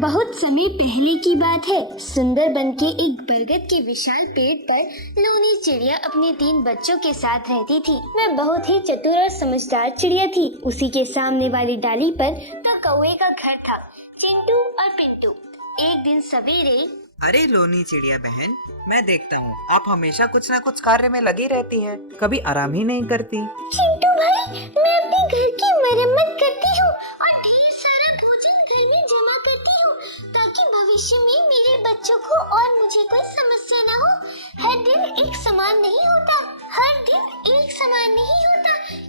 बहुत समय पहले की बात है। सुंदरबन के एक बरगद के विशाल पेड़ पर लोनी चिड़िया अपने 3 बच्चों के साथ रहती थी। वह बहुत ही चतुर और समझदार चिड़िया थी। उसी के सामने वाली डाली पर तो कौवे का घर था, चिंटू और पिंटू। एक दिन सवेरे, अरे लोनी चिड़िया बहन, मैं देखता हूँ आप हमेशा कुछ न कुछ कार्य में लगी रहती है, कभी आराम ही नहीं करती। चिंटू भाई, मैं अपने घर की मरम्मत करती हूँ और ढेर सारा भोजन घर में जमा करती हूँ ताकि भविष्य में मेरे बच्चों को और मुझे कोई समस्या न हो। हर दिन एक समान नहीं होता,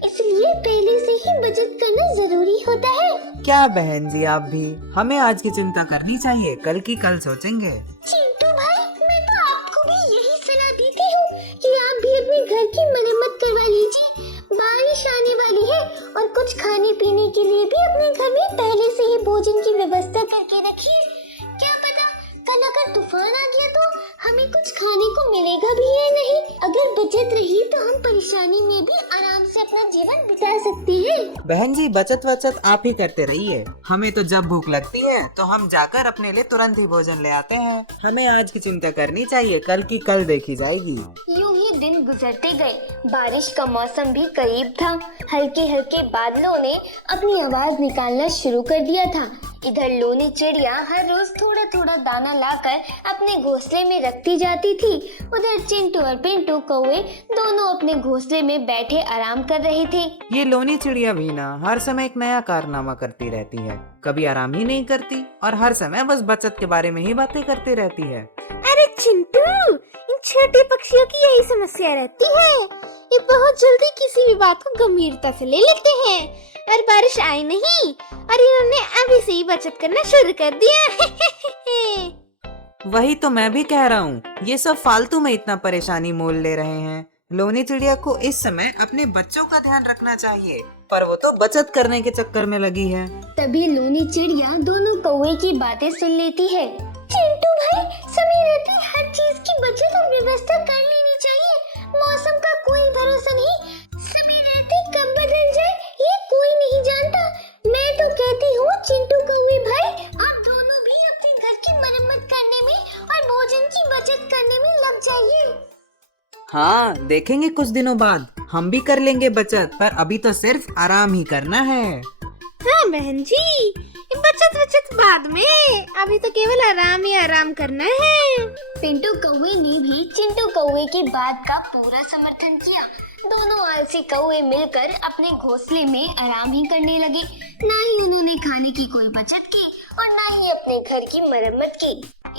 इसलिए पहले से ही बचत करना जरूरी होता है। क्या बहन जी, आप भी हमें आज की चिंता करनी चाहिए, कल की कल सोचेंगे। चिंटू भाई, मैं तो आपको भी यही सलाह देती हूँ कि आप भी अपने घर की मरम्मत करवा लीजिए। बारिश आने वाली है और कुछ खाने पीने के लिए भी अपने घर में पहले से ही भोजन की व्यवस्था करके रखिए। क्या पता कल अगर तूफान आ गया तो हमें कुछ खाने को मिलेगा भी या नहीं। अगर बचत रही तो हम परेशानी में भी आराम से अपना जीवन बिता सकते हैं। बहन जी, बचत आप ही करते रहिए। हमें तो जब भूख लगती है तो हम जाकर अपने लिए तुरंत ही भोजन ले आते हैं। हमें आज की चिंता करनी चाहिए, कल की कल देखी जाएगी। यूं ही दिन गुजरते गए। बारिश का मौसम भी करीब था। हल्के हल्के बादलों ने अपनी आवाज निकालना शुरू कर दिया था। इधर लोनी चिड़िया हर रोज थोड़ा थोड़ा दाना लाकर अपने घोंसले में रखती जाती थी। उधर चिंटू और पिंटू कौवे दोनों अपने घोंसले में बैठे आराम कर रहे थे। ये लोनी चिड़िया भी ना हर समय एक नया कारनामा करती रहती है, कभी आराम ही नहीं करती और हर समय बस बचत के बारे में ही बातें करती रहती है। अरे चिंटू, इन छोटे पक्षियों की यही समस्या रहती है। ये बहुत जल्दी किसी भी बात को गंभीरता से ले लेते हैं और बारिश आई नहीं और इन्होंने अभी से ही बचत करना शुरू कर दिया। वही तो मैं भी कह रहा हूँ, ये सब फालतू में इतना परेशानी मोल ले रहे हैं। लोनी चिड़िया को इस समय अपने बच्चों का ध्यान रखना चाहिए, पर वो तो बचत करने के चक्कर में लगी है। तभी लोनी चिड़िया दोनों कौवे की बातें सुन लेती है। चिंटू भाई, समय रहते हर चीज की बचत और व्यवस्था कर लेनी चाहिए। मौसम का कोई भरोसा नहीं, समय रहते कब बदल जाए ये कोई नहीं जानता। मैं तो कहती हूँ चिंटू कौवे भाई, आप दोनों भी अपने घर की मरम्मत करने में और भोजन की बचत करने में लग जाइए। हाँ, देखेंगे कुछ दिनों बाद हम भी कर लेंगे बचत, पर अभी तो सिर्फ आराम ही करना है। हाँ बहन जी, बचत बाद में, अभी तो केवल आराम ही आराम करना है। पिंटू कौवे ने भी चिंटू कौवे की बात का पूरा समर्थन किया। दोनों आलसी कौवे मिलकर अपने घोंसले में आराम ही करने लगे। ना ही उन्होंने खाने की कोई बचत की और ना ही अपने घर की मरम्मत की।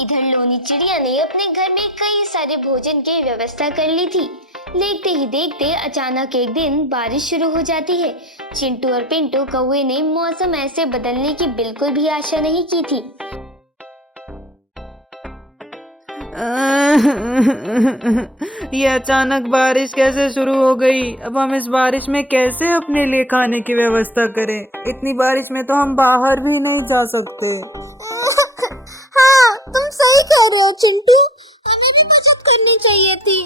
इधर लोनी चिड़िया ने अपने घर में कई सारे भोजन की व्यवस्था कर ली थी। देखते ही देखते अचानक एक दिन बारिश शुरू हो जाती है। चिंटू और पिंटू कौवे ने मौसम ऐसे बदलने की बिल्कुल भी आशा नहीं की थी। ये अचानक बारिश कैसे शुरू हो गई? अब हम इस बारिश में कैसे अपने लिए खाने की व्यवस्था करें? इतनी बारिश में तो हम बाहर भी नहीं जा सकते। हाँ, तुम सही कह रहे हो चिंटी, हमें भी बचत करनी चाहिए थी।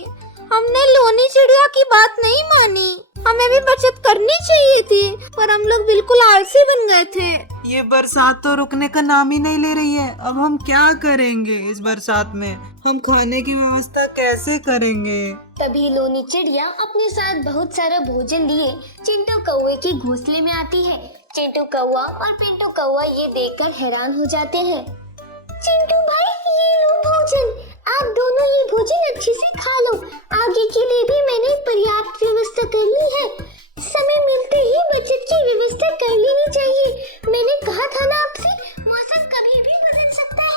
हमने लोनी चिड़िया की बात नहीं मानी, हमें भी बचत करनी चाहिए थी, पर हम लोग बिल्कुल आलसी बन गए थे। ये बरसात तो रुकने का नाम ही नहीं ले रही है। अब हम क्या करेंगे इस बरसात में? हम खाने की व्यवस्था कैसे करेंगे? तभी लोनी चिड़िया अपने साथ बहुत सारा भोजन लिए चिंटू कौवे के घोंसले में आती है। चिंटू कौवा और पिंटू कौवा ये देखकर हैरान हो जाते हैं। चिंटू भाई, ये लो भोजन, आप दोनों ये भोजन अच्छे से खा लो। आगे के लिए भी मैंने पर्याप्त व्यवस्था कर ली है। समय मिलते ही बचत की व्यवस्था कर लेनी चाहिए। मैंने कहा था ना आपसे, मौसम कभी भी बदल सकता है।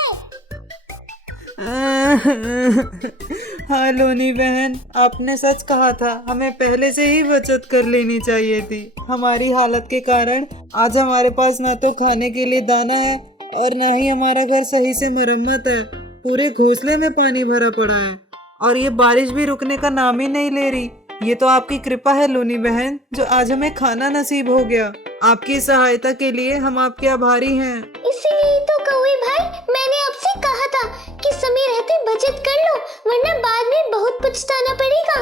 हाँ लोनी बहन, आपने सच कहा था, हमें पहले से ही बचत कर लेनी चाहिए थी। हमारी हालत के कारण आज हमारे पास ना तो खाने के लिए दाना है और ना ही हमारा घर सही से मरम्मत है। पूरे घोंसले में पानी भरा पड़ा है और ये बारिश भी रुकने का नाम ही नहीं ले रही। ये तो आपकी कृपा है लोनी बहन, जो आज हमें खाना नसीब हो गया। आपकी सहायता के लिए हम आपके आभारी हैं। इसीलिए तो कौवे भाई, मैंने आपसे कहा था कि समय रहते बचत कर लो, वरना बाद में बहुत पछताना पड़ेगा।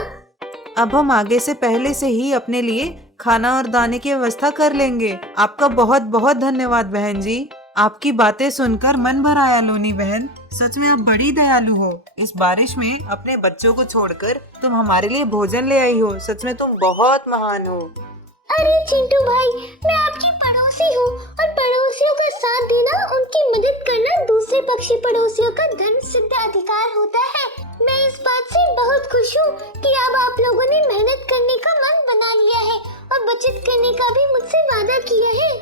अब हम आगे से पहले से ही अपने लिए खाना और दाने की व्यवस्था कर लेंगे। आपका बहुत बहुत धन्यवाद बहन जी। आपकी बातें सुनकर मन भर आया लोनी बहन। सच में आप बड़ी दयालु हो। इस बारिश में अपने बच्चों को छोड़कर तुम हमारे लिए भोजन ले आई हो। सच में तुम बहुत महान हो। अरे चिंटू भाई, मैं आपकी पड़ोसी हूँ और पड़ोसियों का साथ देना, उनकी मदद करना दूसरे पक्षी पड़ोसियों का धर्म सिद्ध अधिकार होता है। मैं इस बात से बहुत खुश हूँ कि अब आप लोगों ने मेहनत करने का मन बना लिया है और बचत करने का भी मुझसे वादा किया है।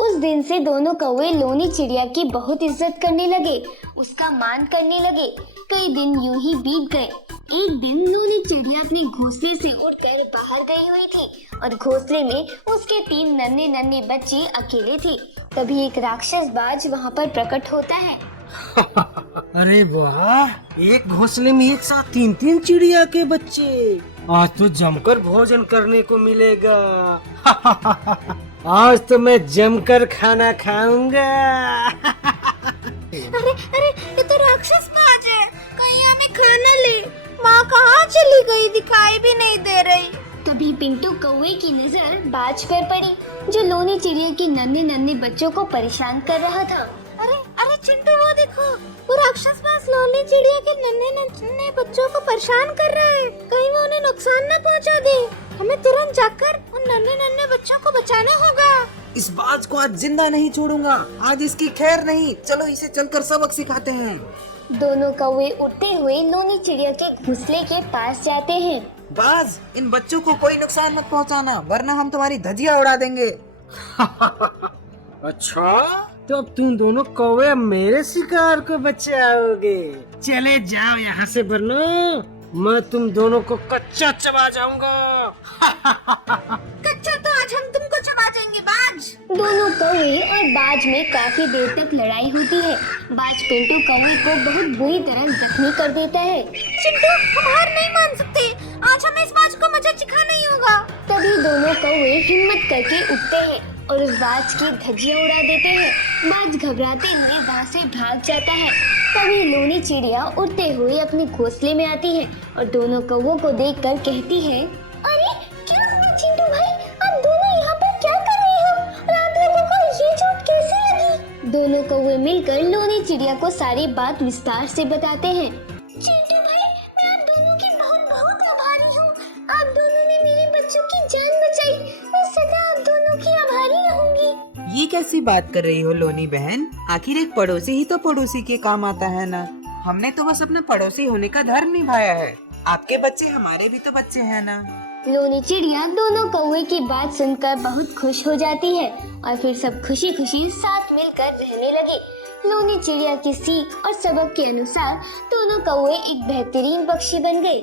उस दिन से दोनों कौवे लोनी चिड़िया की बहुत इज्जत करने लगे, उसका मान करने लगे। कई दिन यूं ही बीत गए। एक दिन लोनी चिड़िया अपने घोंसले से उड़कर बाहर गई हुई थी और घोंसले में उसके 3 नन्हे नन्हे बच्चे अकेले थे। तभी एक राक्षस बाज वहाँ पर प्रकट होता है। अरे वाह, एक घोंसले में एक साथ 3-3 चिड़िया के बच्चे। आज तो जमकर भोजन करने को मिलेगा। आज तो मैं जमकर खाना खाऊंगा। अरे अरे, ये तो राक्षस बाज है, कहीं हमें खा न ले। माँ कहाँ चली गई, दिखाई भी नहीं दे रही। तभी पिंटू कौवे की नजर बाज पर पड़ी, जो लोनी चिड़िया के नन्हे नन्हे बच्चों को परेशान कर रहा था। अरे अरे चिंटू, वो देखो, वो राक्षस बाज लोनी चिड़िया के नन्हे नन्हे बच्चों को परेशान कर रहा है। कहीं वो उन्हें नुकसान न पहुँचा दे। हमें तुरंत जाकर उन नन्हे नन्हे बच्चों को बचाना होगा। इस बाज को आज जिंदा नहीं छोड़ूंगा। आज इसकी खैर नहीं। चलो इसे चलकर सबक सिखाते हैं। दोनों कौवे उड़ते हुए लोनी चिड़िया के घोंसले के पास जाते हैं। बाज, इन बच्चों को कोई नुकसान मत पहुंचाना, वरना हम तुम्हारी धजिया उड़ा देंगे। अच्छा, तो अब तुम दोनों कौवे मेरे शिकार को बचाओगे। चले जाओ यहाँ से, वरना मैं तुम दोनों को कच्चा चबा जाऊंगा। कच्चा तो आज हम तुमको चबा देंगे बाज। दोनों कौवे और बाज में काफी देर तक लड़ाई होती है। बाज पिंटू कौवे को बहुत बुरी तरह जख्मी कर देता है। चिंटू, हम हार नहीं मान सकते। आज हमें इस बाज को मजा चिखाना ही होगा। तभी दोनों कौवे हिम्मत करके उठते हैं और उस बाज की धज्जियां उड़ा देते हैं। बाज घबराते हुए वहाँ से भाग जाता है। तभी लोनी चिड़िया उड़ते हुए अपने घोंसले में आती है और दोनों कौवों को देखकर कहती है, अरे क्या हुआ चिंटू भाई, आप दोनों यहाँ पर क्या कर रहे हो और आप लोगों को ये चोट कैसे लगी? दोनों कौवे मिलकर लोनी चिड़िया को सारी बात विस्तार से बताते हैं। चिंटू भाई, मैं आप दोनों की बहुत बहुत आभारी हूँ। आप दोनों ने मेरे बच्चों की जान बचाई। मैं सदा आप दोनों की आभारी रहूंगी। ये कैसी बात कर रही हो लोनी बहन? आखिर एक पड़ोसी ही तो पड़ोसी के काम आता है ना। हमने तो बस अपने पड़ोसी होने का धर्म निभाया है। आपके बच्चे हमारे भी तो बच्चे हैं ना। लोनी चिड़िया दोनों कौवे की बात सुनकर बहुत खुश हो जाती है और फिर सब खुशी खुशी साथ मिलकर रहने लगे। लोनी चिड़िया की सीख और सबक के अनुसार दोनों कौवे एक बेहतरीन पक्षी बन गए।